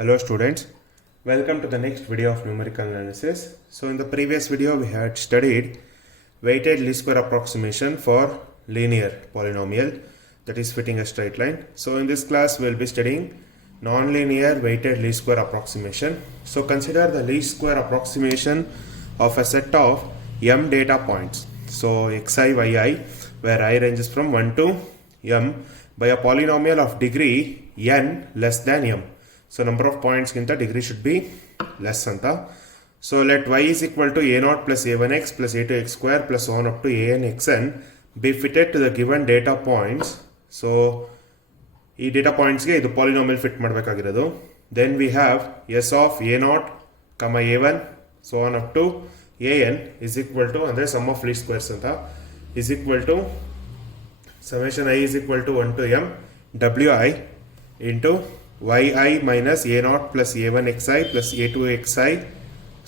Hello students, welcome to the next video of numerical analysis. So in the previous video we had studied weighted least square approximation for linear polynomial that is fitting a straight line. So in this class we will be studying non-linear weighted least square approximation. So consider the least square approximation of a set of m data points. So xi, yi where I ranges from 1 to m by a polynomial of degree n less than m. So number of points ginta degree should be less anta. So let y is equal to a0 plus a1x plus a2x square plus so on up to an xn be fitted to the given data points. So ಈ data ಪಾಯಿಂಟ್ಸ್ಗೆ ಇದು polynomial fit ಮಾಡಬೇಕಾಗಿರೋದು. Then we have s of a naught comma a one so on up to a n is equal to ಅಂದರೆ sum of least squares ಅಂತ is equal to summation i is equal to 1 to m ಡಬ್ಲ್ಯೂ i into y i minus a naught plus a one x i plus a two x i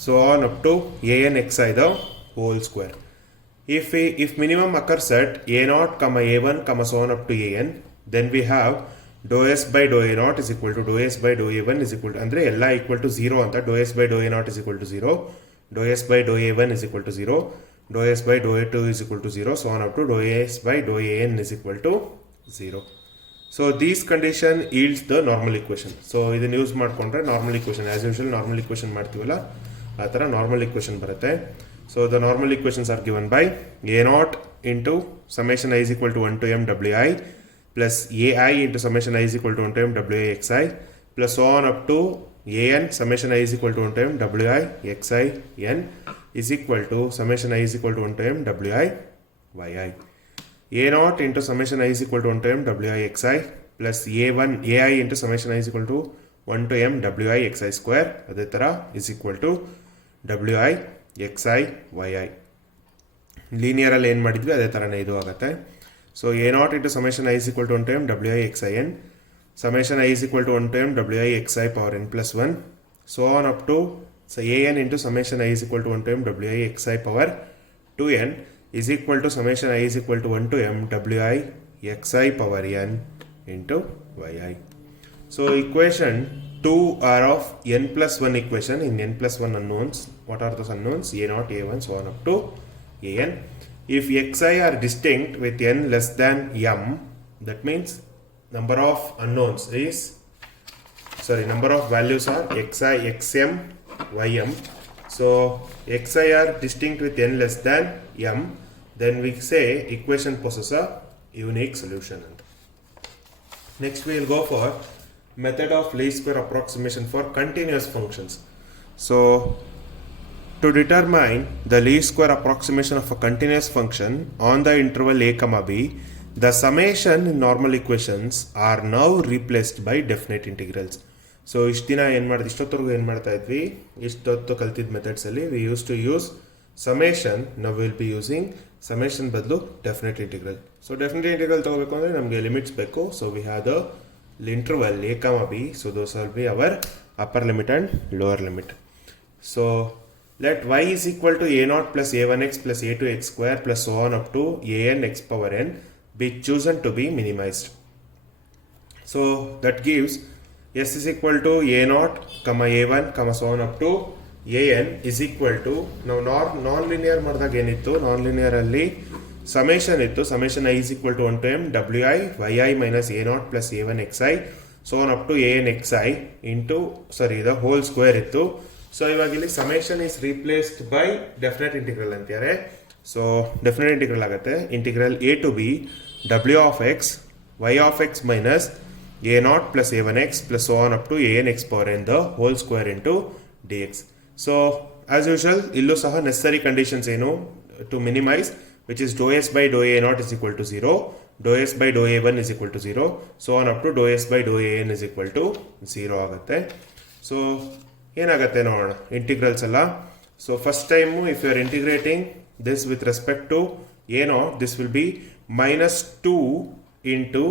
so on up to a N X I the whole square. If minimum occurs at a0 comma a1 comma so on up to an, then we have dou s by dou a0 is equal to dou s by dou a1 is equal to andre ella equal to 0 anta dou s by dou a0 is equal to 0, dou s by dou a1 is equal to 0, dou s by dou a2 is equal to 0 so on up to dou s by dou an is equal to 0. So these condition yields the normal equation. So ಇದನ್ನ ಯೂಸ್ ಮಾಡ್ಕೊಂಡ್ರೆ normal equation as usual normal equation ಮಾಡ್ತೀವಲ್ಲ ಆ ಥರ normal equation ಬರುತ್ತೆ. So the normal equations are given by a0 into summation i is equal to 1 to m wi plus ai into summation i is equal to 1 to m wi xi plus so on up to an summation i is equal to 1 to m wi xi n is equal to summation i is equal to 1 to m wi yi. a0 into summation i is equal to 1 to m wi xi plus a1 ai into summation i is equal to 1 to m wi xi square ಅದೇ ಥರ is equal to wi xi yi. Linear ಅಲ್ಲಿ ಏನು ಮಾಡಿದ್ವಿ ಅದೇ ಥರನೇ ಇದು ಆಗುತ್ತೆ. So a naught into summation i is equal to 1 to m wi xi n summation i is equal to 1 to m wi xi power n plus 1 so on up to an into summation i is equal to 1 to m wi xi power 2n is equal to summation I is equal to 1 to m wi xi power n into yi. So equation 2 are of n plus 1 equation. In n plus 1 unknowns, what are those unknowns? a0, a1 so on up to an. If xi are distinct with n less than m, that means number of unknowns is number of values are xi, xm, ym. So xi are distinct with n less than m, then we say equation possesses a unique solution. Next we will go for method of least square approximation for continuous functions. So to determine the least square approximation of a continuous function on the interval a comma b, the summation in normal equations are now replaced by definite integrals. So ಇಷ್ಟು ದಿನ ಏನು ಮಾಡಿದ್ವಿ, ಇಷ್ಟೊತ್ತವರೆಗೂ ಏನು ಮಾಡ್ತಾ ಇದ್ವಿ, ಇಷ್ಟೊತ್ತು ಕಲ್ತಿದ್ದ ಮೆಥಡ್ಸಲ್ಲಿ we use to use summation. ನಾವು ವಿಲ್ ಬಿ ಯೂಸಿಂಗ್ ಸಮೇಷನ್ ಬದಲು definite integral. So definite integral ತಗೋಬೇಕು ಅಂದರೆ ನಮಗೆ ಲಿಮಿಟ್ಸ್ ಬೇಕು. So we have the interval a comma b, so those will be our upper limit and lower limit. So let y is equal to a0 plus a1x plus a2x square plus so on up to an x power n be chosen to be minimized. So that gives s is equal to a0 comma a1 comma so on up to an is equal to, now non-linear ಮಾಡಿದಾಗ ಏನಿತ್ತು, non-linear ಅಲ್ಲಿ summation ಇತ್ತು, summation i is equal to 1 to m wi yi minus a0 plus a1 xi so on up to an xi into the whole square ಇತ್ತು. So ಇವಾಗ ಇಲ್ಲಿ summation is replaced by definite integral ಅಂತಾರೆ. So definite integral ಆಗುತ್ತೆ integral a to b w of x y of x minus a0 plus a1x plus so on up to an x power n the whole square into dx. So as usual ಇಲ್ಲೂ ಸಹ necessary conditions ಏನು to minimise, which is dou s by dou a0 is equal to 0, dou s by dou a1 is equal to 0, so on up to dou s by dou an is equal to 0 ಆಗುತ್ತೆ. ಸೊ ಏನಾಗುತ್ತೆ ನೋಡೋಣ integrals ಎಲ್ಲ. So first time if you are integrating this with respect to a0, this will be -2 into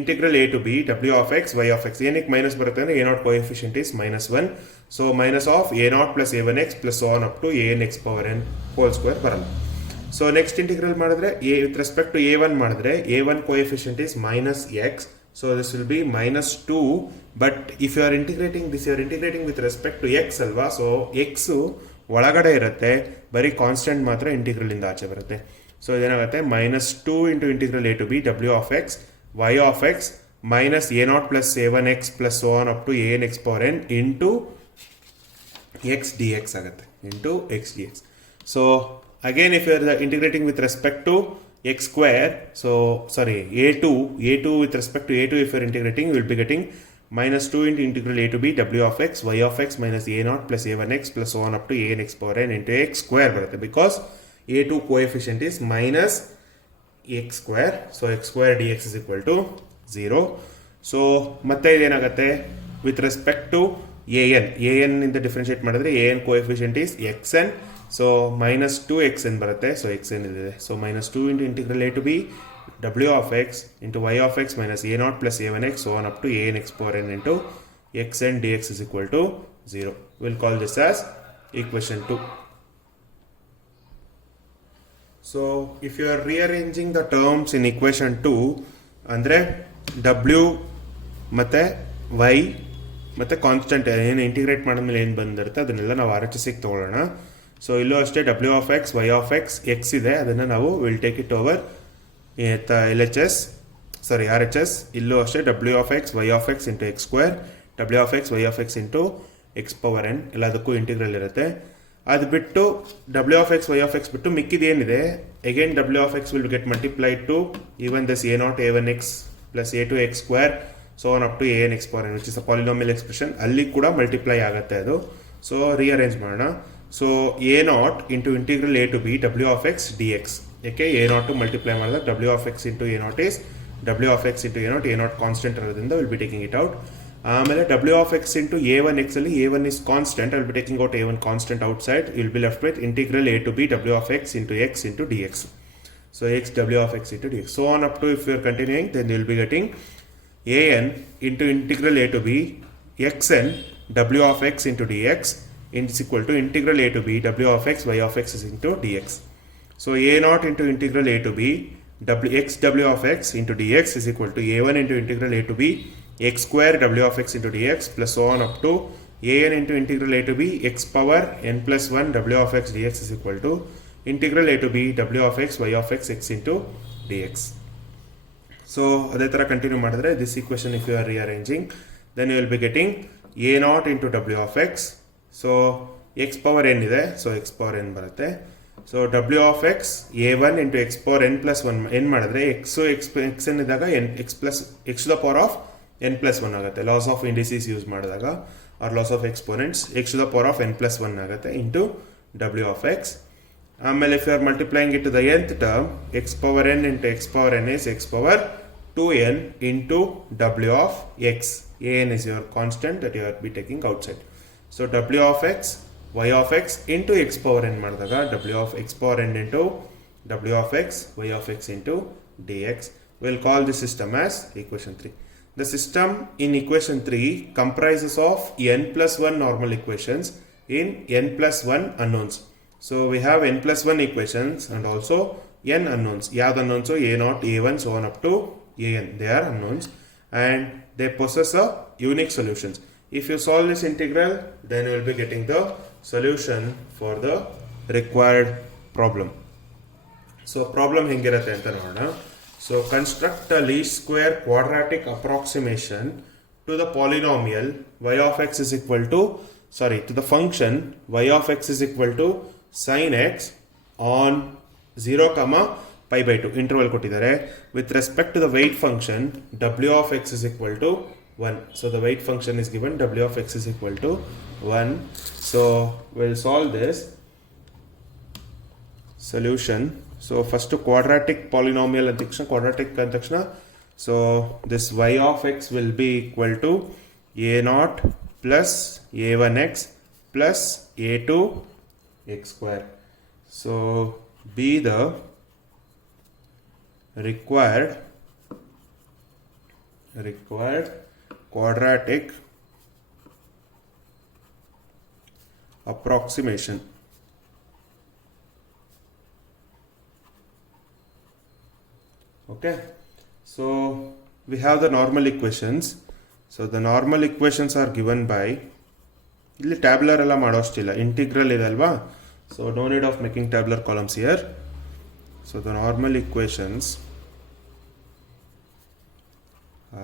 integral a to b w of x y of x. ಏನಕ್ಕೆ minus ಬರುತ್ತೆ ಅಂದರೆ a0 coefficient is -1, so minus of a0 plus a1x ಪ್ಲಸ್ so on up to an x power n whole square ಬರಲ್ಲ. So next integral ಮಾಡಿದ್ರೆ with respect to a1 ಮಾಡಿದ್ರೆ a1 coefficient is -x, so this will be -2 but if you are integrating this you are integrating with respect to x ಅಲ್ವಾ, so x ಒಳಗಡೆ ಇರುತ್ತೆ, ಬರೀ constant ಮಾತ್ರ ಇಂಟಿಗ್ರಲಿಂದ ಆಚೆ ಬರುತ್ತೆ. ಸೊ ಇದೇನಾಗುತ್ತೆ -2 into integral a to b ಡಬ್ಲ್ಯೂ of X Y of x minus a naught plus a1x plus so on up to an x power n into x d x ಆಗುತ್ತೆ, into x d x. So again if you are integrating with respect to x square, so sorry a2 with respect to a2 if you are integrating you will be getting -2 into integral a to b w of x y of x minus a0 plus a1x plus so on up to an x power n into x square ಬರುತ್ತೆ, because a2 coefficient is minus x square, so x square dx is equal to 0. so ಮತ್ತೆ ಇದೇನಾಗುತ್ತೆ with respect to an ಇಂದ ಡಿಫರೆನ್ಶಿಯೇಟ್ ಮಾಡಿದ್ರೆ an coefficient is xn, so minus 2xn ಬರುತ್ತೆ, so xn ಇದೆ, so -2 into integral a to b w of x into y of x minus a0 plus a1x so on up to an x power n into xn dx is equal to 0. We'll call this as equation 2. So if you are rearranging the terms in equation 2 ಅಂದರೆ w ಮತ್ತು y ಮತ್ತು ಕಾನ್ಸ್ಟೆಂಟ್ ಏನು ಇಂಟಿಗ್ರೇಟ್ ಮಾಡಿದ್ಮೇಲೆ ಏನು ಬಂದಿರುತ್ತೆ ಅದನ್ನೆಲ್ಲ ನಾವು R H ಎಸ್ಸಿಗೆ ತೊಗೊಳ್ಳೋಣ. ಸೊ ಇಲ್ಲೂ ಅಷ್ಟೇ W of X Y of X X ಇದೆ, ಅದನ್ನು ನಾವು will take it over L H S sorry R H S. ಇಲ್ಲೂ ಅಷ್ಟೇ W of X Y of X into X square W of X Y of X into X power N ಎಲ್ಲದಕ್ಕೂ integral ಇರುತ್ತೆ. ಅದು ಬಿಟ್ಟು W of X Y of X ಬಿಟ್ಟು ಮಿಕ್ಕಿದ ಏನಿದೆ again W of X will get multiplied to even this A not A one X plus a two X square so on up to an x power n which is a polynomial expression, ಅಲ್ಲಿ ಕೂಡ ಮಲ್ಟಿಪ್ಲೈ ಆಗುತ್ತೆ ಅದು. So rearrange ಮಾಡೋಣ. So a naught into integral a to b ಡಬ್ಲ್ಯೂ of X d X, ಯಾಕೆ ಎ ನಾಟು ಮಲ್ಟಿಪ್ಲೈ ಮಾಡಿದಾಗ W of X into A not is W of X into A not constant ಇರೋದ್ರಿಂದ will be taking it out. ಆಮೇಲೆ W of X into a one x ಅಲ್ಲಿ a one is constant, will be taking out a one constant outside, will be left with integral a to b ಡಬ್ಲ್ಯೂ of X into d x. So x ಡಬ್ಲ್ಯೂ of X into d x, so on up to if you are continuing then will be getting an into integral a to b xn w of x into dx is equal to integral a to b w of x y of x is into dx. So a naught into integral a to b x w of x into dx is equal to a1 into integral a to b x square w of x into dx plus so on up to an into integral a to b x power n plus 1 w of x dx is equal to integral a to b w of x y of x x into dx. So ಅದೇ ಥರ continue ಮಾಡಿದ್ರೆ this equation if you are rearranging then you will be getting a naught into ಡಬ್ಲ್ಯೂ of x, so x power n ಇದೆ, so x power n ಬರುತ್ತೆ. So ಡಬ್ಲ್ಯೂ of x a one into X power n plus one n ಮಾಡಿದ್ರೆ x n ಇದ್ದಾಗ x the power of n plus one ಆಗುತ್ತೆ, laws of indices use ಮಾಡಿದಾಗ or laws of exponents X the power of n plus one ಆಗುತ್ತೆ into ಡಬ್ಲ್ಯೂ of x. ಆಮೇಲೆ if you are multiplying it to the nth term x power n into X power n is x power 2n into w of x. an is your constant that you are be taking outside. So w of x y of x into x power n ಮಾಡಿದಾಗ w of x power n into w of x y of x into dx. We'll call this system as equation 3. The system in equation 3 comprises of n plus 1 normal equations in n plus 1 unknowns. So we have n plus 1 equations and also n unknowns. ಯಾವ್ದು unknowns? a naught a1 so on up to an, they are unknowns and they possess a unique solutions. If you solve this integral then you will be getting the solution for the required problem. So problem ಹೆಂಗಿರುತ್ತೆ ಅಂತ ನೋಡೋಣ. So construct a least square quadratic approximation to the polynomial y of x is equal to to the function y of x is equal to sin x on 0 pi by 2 interval ಕೊಟ್ಟಿದ್ದಾರೆ. With respect to the weight function w of x is equal to 1. So the weight function is given w of x is equal to 1. So we'll solve this solution. So first quadratic polynomial and quadratic and so this y of x will be equal to a naught plus a1x plus a2 x square. So be the required quadratic approximation. Okay, so we have the normal equations. So the normal equations are given by, ಇಲ್ಲಿ tabular ಎಲ್ಲ ಮಾಡೋಷ್ಟಿಲ್ಲ, integral ಇದೆ ಅಲ್ವಾ, so no need of making tabular columns here. So the normal equations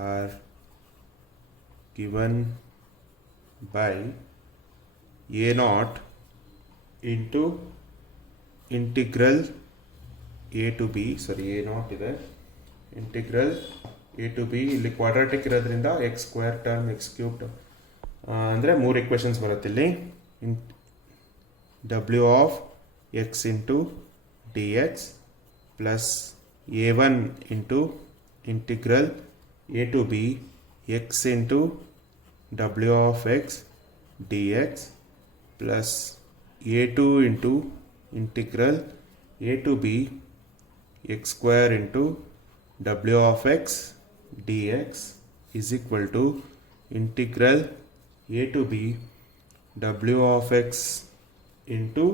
are given by a naught into integral a to b, sorry a naught ಇದೆ, integral a to b, ಇಲ್ಲಿ quadratic ಇರೋದ್ರಿಂದ x square term x cubed ಅಂದರೆ 3 equations ಬರುತ್ತೆ ಇಲ್ಲಿ. w of X into d x plus a one into integral a to b x into w of x dx plus a2 into integral a to b x square into w of x dx is equal to integral a to b w of x into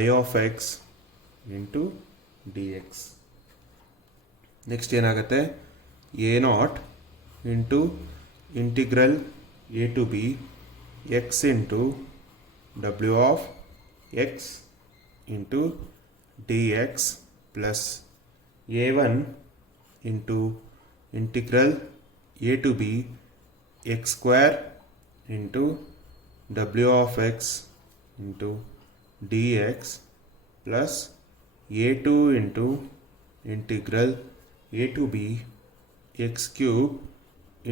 y of x into dx. Next ಏನಾಗುತ್ತೆ, a naught into integral a to b x into w of x into dx plus a1 into integral a to b x square into w of x into dx plus a2 into integral a to b x cube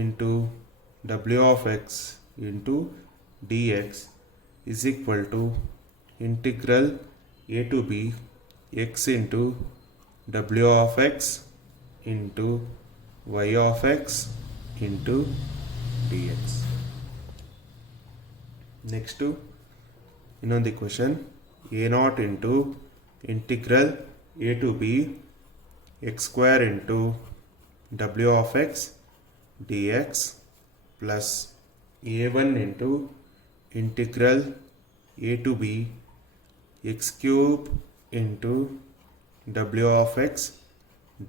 into w of x into dx is equal to integral a to b x into w of x into y of x into dx. Next to ಇನ್ನೊಂದು equation, a naught into integral a to b x square into w of x dx plus a1 into integral a to b x cube into w of x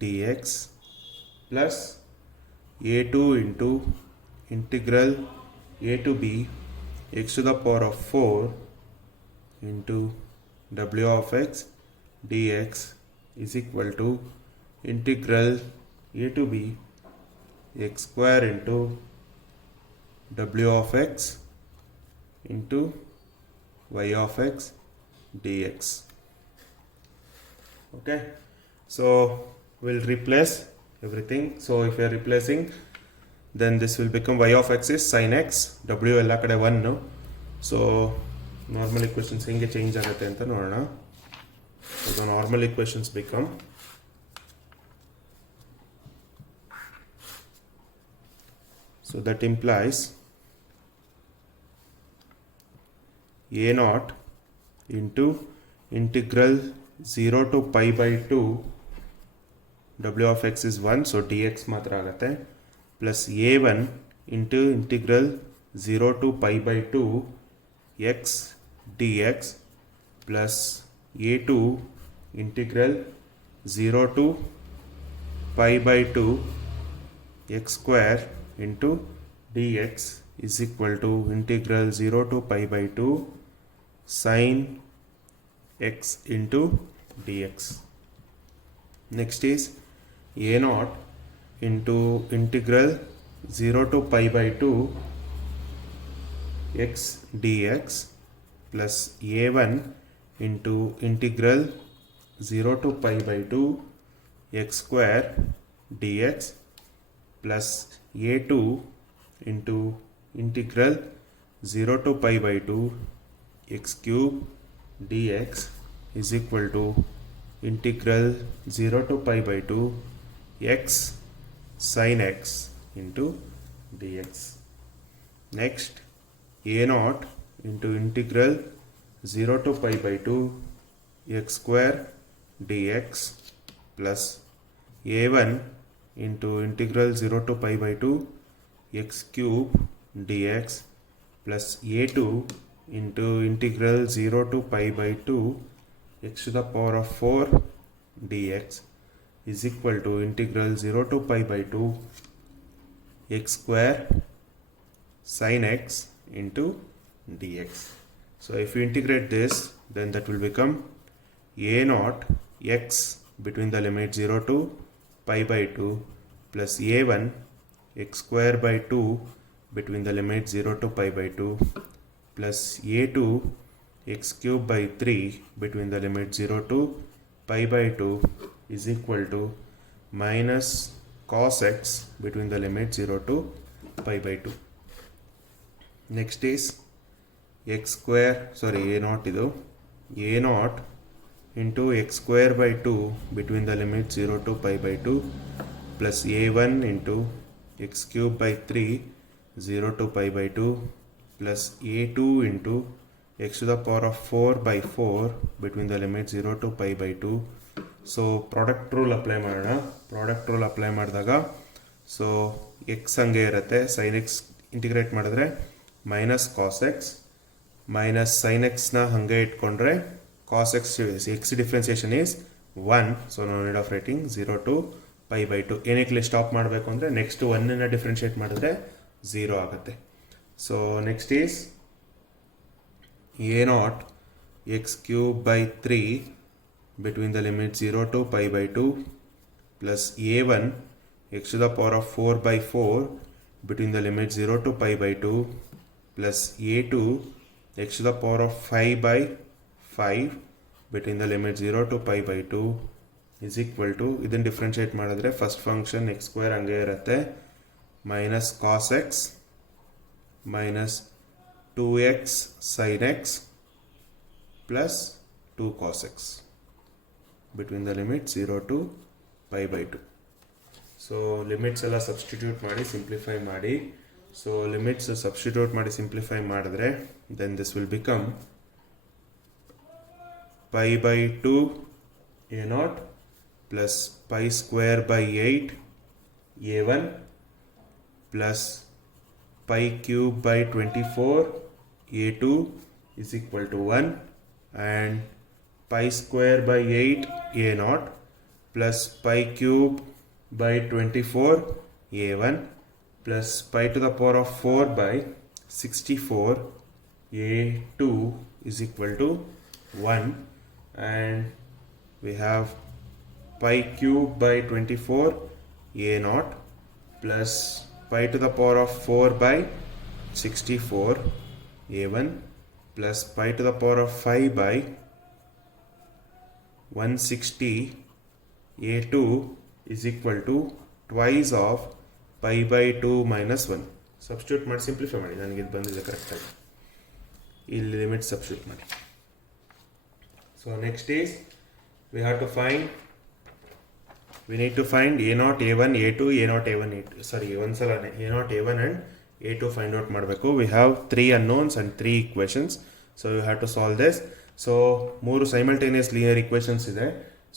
dx plus a2 into integral a to b x to the power of 4 into w of x dx is equal to integral a to b x square into w of x into y of x dx. Okay, so we'll replace everything. So if you are replacing, then this will become y of x is sin x, w ಎಲ್ಲ ಕಡೆ 1. So normal equations ಹೆಂಗೆ ಚೇಂಜ್ ಆಗುತ್ತೆ ಅಂತ ನೋಡೋಣ. So normal equations become so that implies a naught into integral 0 to pi by 2 w of x is 1, so dx ಮಾತ್ರ ಆಗುತ್ತೆ, plus a1 into integral 0 to pi by 2 x dx plus a2 integral 0 to pi by 2 x square into dx is equal to integral 0 to pi by 2 sin x into dx. Next is a naught into integral 0 to pi by 2 x dx plus a1 into integral 0 to pi by 2 x square dx plus a2 into integral 0 to pi by 2 x cube dx is equal to integral 0 to pi by 2 x sin x into dx. Next, a naught into integral 0 to pi by 2 x square dx plus a1 into integral 0 to pi by 2 x cube dx plus a2 into integral 0 to pi by 2 x to the power of 4 dx is equal to integral 0 to pi by 2 x square sin x into dx. So if you integrate this, then that will become a naught x between the limit 0 to pi by 2 plus a1 x square by 2 between the limit 0 to pi by 2 plus a2 x cube by 3 between the limit 0 to pi by 2 is equal to minus cos x between the limit 0 to pi by 2. Next is x square, a naught idu, a naught into x square by 2 between the limit 0 to pi by 2 plus a1 into x cube by 3 0 to pi by 2 plus a2 into x to the power of 4 by 4 between the limit 0 to pi by 2. So product rule apply ಮಾಡೋಣ. Product rule apply ಮಾಡಿದಾಗ so x ಹಂಗೆ ಇರುತ್ತೆ, sine x integrate ಮಾಡಿದ್ರೆ minus cos x minus sine ಎಕ್ಸ್ನ ಹಾಗೆ ಇಟ್ಕೊಂಡ್ರೆ cos x x differentiation is 1. So no need of writing 0 to pi by 2. ಏನಕ್ಕೆ ಸ್ಟಾಪ್ ಮಾಡಬೇಕು ಅಂದರೆ ನೆಕ್ಸ್ಟ್ 1ನ ಡಿಫ್ರೆನ್ಷಿಯೇಟ್ ಮಾಡಿದ್ರೆ 0 ಆಗುತ್ತೆ. So next is a naught x cube by 3 between the limit 0 to pi by 2 plus a1 x to the power of 4 by 4 between the limit 0 to pi by 2 plus a2 x to the power of 5 by 5 between the limit 0 to pi by 2 is equal to, ಇದನ್ನು differentiate ಮಾಡಿದ್ರೆ first function x square ಹಂಗೆ ಇರುತ್ತೆ, minus cos x minus 2x sin x plus 2 cos x between the limit 0 to pi by 2. So limits ಎಲ್ಲ substitute ಮಾಡಿ simplify ಮಾಡಿ. So limits substitute ಮಾಡಿ simplify ಮಾಡಿದ್ರೆ then this will become pi by 2 a naught plus pi square by 8 a1 plus pi cube by 24 a2 is equal to 1 and pi square by 8 a naught plus pi cube by 24 a1 plus pi to the power of 4 by 64 a2 is equal to 1 and we have pi cube by 24 a naught plus pi to the power of 4 by 64 a1 plus pi to the power of 5 by 160 a2 is equal to twice of pi by 2 minus 1. Substitute ಮಾಡಿ simplify ಮಾಡಿ, ನನಗೆ ಇದು ಬಂದಿದೆ ಕರೆಕ್ಟಾಗಿ. ಇಲ್ಲಿ limit substitute ಮಾಡಿ. So next is we have to find, we need to find a0 a1 a2 a0 a1 a2 sorry ಒಂದ್ಸಲನೇ a0 a1 and a2 find out ಮಾಡಬೇಕು. we have 3 unknowns and 3 equations, so you have to solve this. so 3 simultaneous linear equations ಇದೆ,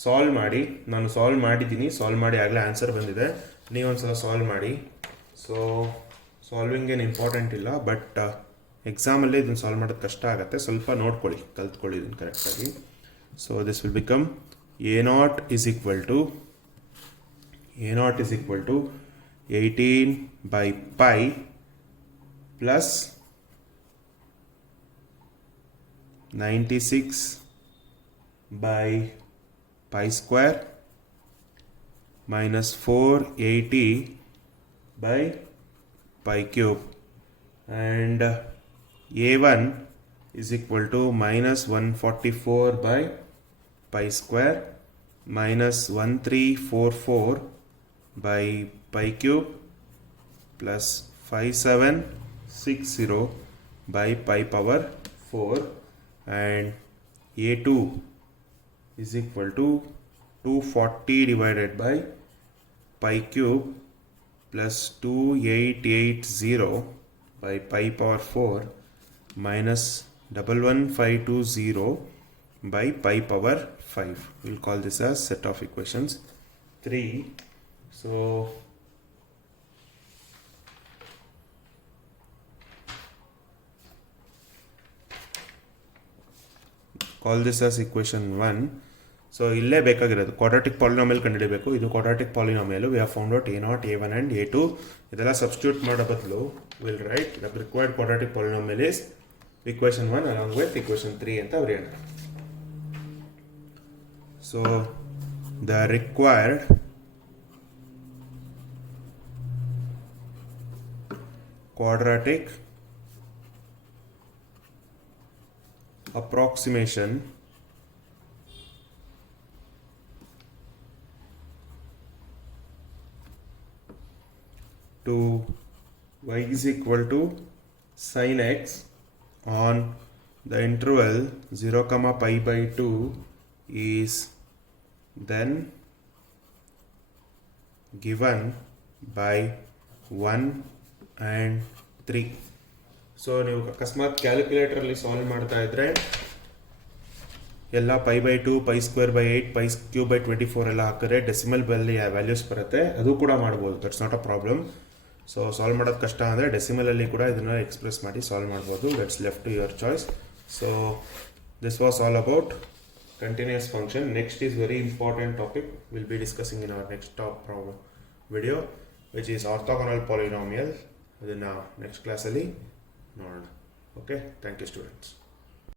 ಸಾಲ್ವ್ ಮಾಡಿ. ನಾನು ಸಾಲ್ವ್ ಮಾಡಿದ್ದೀನಿ, ಸಾಲ್ವ್ ಮಾಡಿ ಆಗಲೇ ಆನ್ಸರ್ ಬಂದಿದೆ, ನೀವೊಂದ್ಸಲ ಸಾಲ್ವ್ ಮಾಡಿ. ಸೊ ಸಾಲ್ವಿಂಗ್ ಏನು ಇಂಪಾರ್ಟೆಂಟ್ ಇಲ್ಲ, ಬಟ್ ಎಕ್ಸಾಮಲ್ಲಿ ಇದನ್ನು ಸಾಲ್ವ್ ಮಾಡೋದು ಕಷ್ಟ ಆಗುತ್ತೆ, ಸ್ವಲ್ಪ ನೋಡ್ಕೊಳ್ಳಿ, ಕಲ್ತ್ಕೊಳ್ಳಿ ಇದನ್ನು ಕರೆಕ್ಟಾಗಿ. So this will become a0 is equal to 18 by pi plus 96 by pi square minus 480 by pi cube and a1 is equal to minus 144 by pi square minus 1344 by pi cube plus 5760 by pi power 4 and a2 is equal to 240 divided by pi cube plus 2880 by pi power 4 minus 11520 by pi power 5. We'll call this as set of equations 3. So call this as equation 1. ಸೊ ಇಲ್ಲೇ ಬೇಕಾಗಿರೋದು quadratic polynomial ಕಂಡುಹಿಡಬೇಕು. ಇದು quadratic polynomial. We have found out a0 a1 and a2. ಇದೆಲ್ಲ ಸಬ್ಸ್ಟಿಟ್ಯೂಟ್ ಮಾಡೋ ಬದಲು we'll write the required quadratic polynomial is equation 1 along with equation 3 ಅಂತ ಬರೆಯೋಣ. So the required quadratic approximation to y is equal to sin x on the interval 0 comma pi by 2 is then given by 1 and 3. So ನೀವು ಅಕಸ್ಮಾತ್ ಕ್ಯಾಲ್ಕುಲೇಟರಲ್ಲಿ solve ಮಾಡ್ತಾ ಇದ್ರೆ ಎಲ್ಲ pi by 2 pi square by 8 pi cube by 24 ಎಲ್ಲ ಹಾಕಿದ್ರೆ ಡೆಸಿಮಲ್ ಬಲ್ಲಿ ವ್ಯಾಲ್ಯೂಸ್ ಬರುತ್ತೆ, ಅದು ಕೂಡ ಮಾಡ್ಬೋದು. That's not a problem. So solve ಮಾಡೋದು ಕಷ್ಟ ಅಂದರೆ ಡೆಸಿಮಲಲ್ಲಿ ಕೂಡ ಇದನ್ನು ಎಕ್ಸ್ಪ್ರೆಸ್ ಮಾಡಿ ಸಾಲ್ವ್ ಮಾಡ್ಬೋದು. That's left to your choice. So this was all about continuous function. Next is very important topic we'll be discussing in our next video, which is orthogonal polynomial. ಅದನ್ನ next ಕ್ಲಾಸಲ್ಲಿ ನೋಡೋಣ. Okay, thank you students.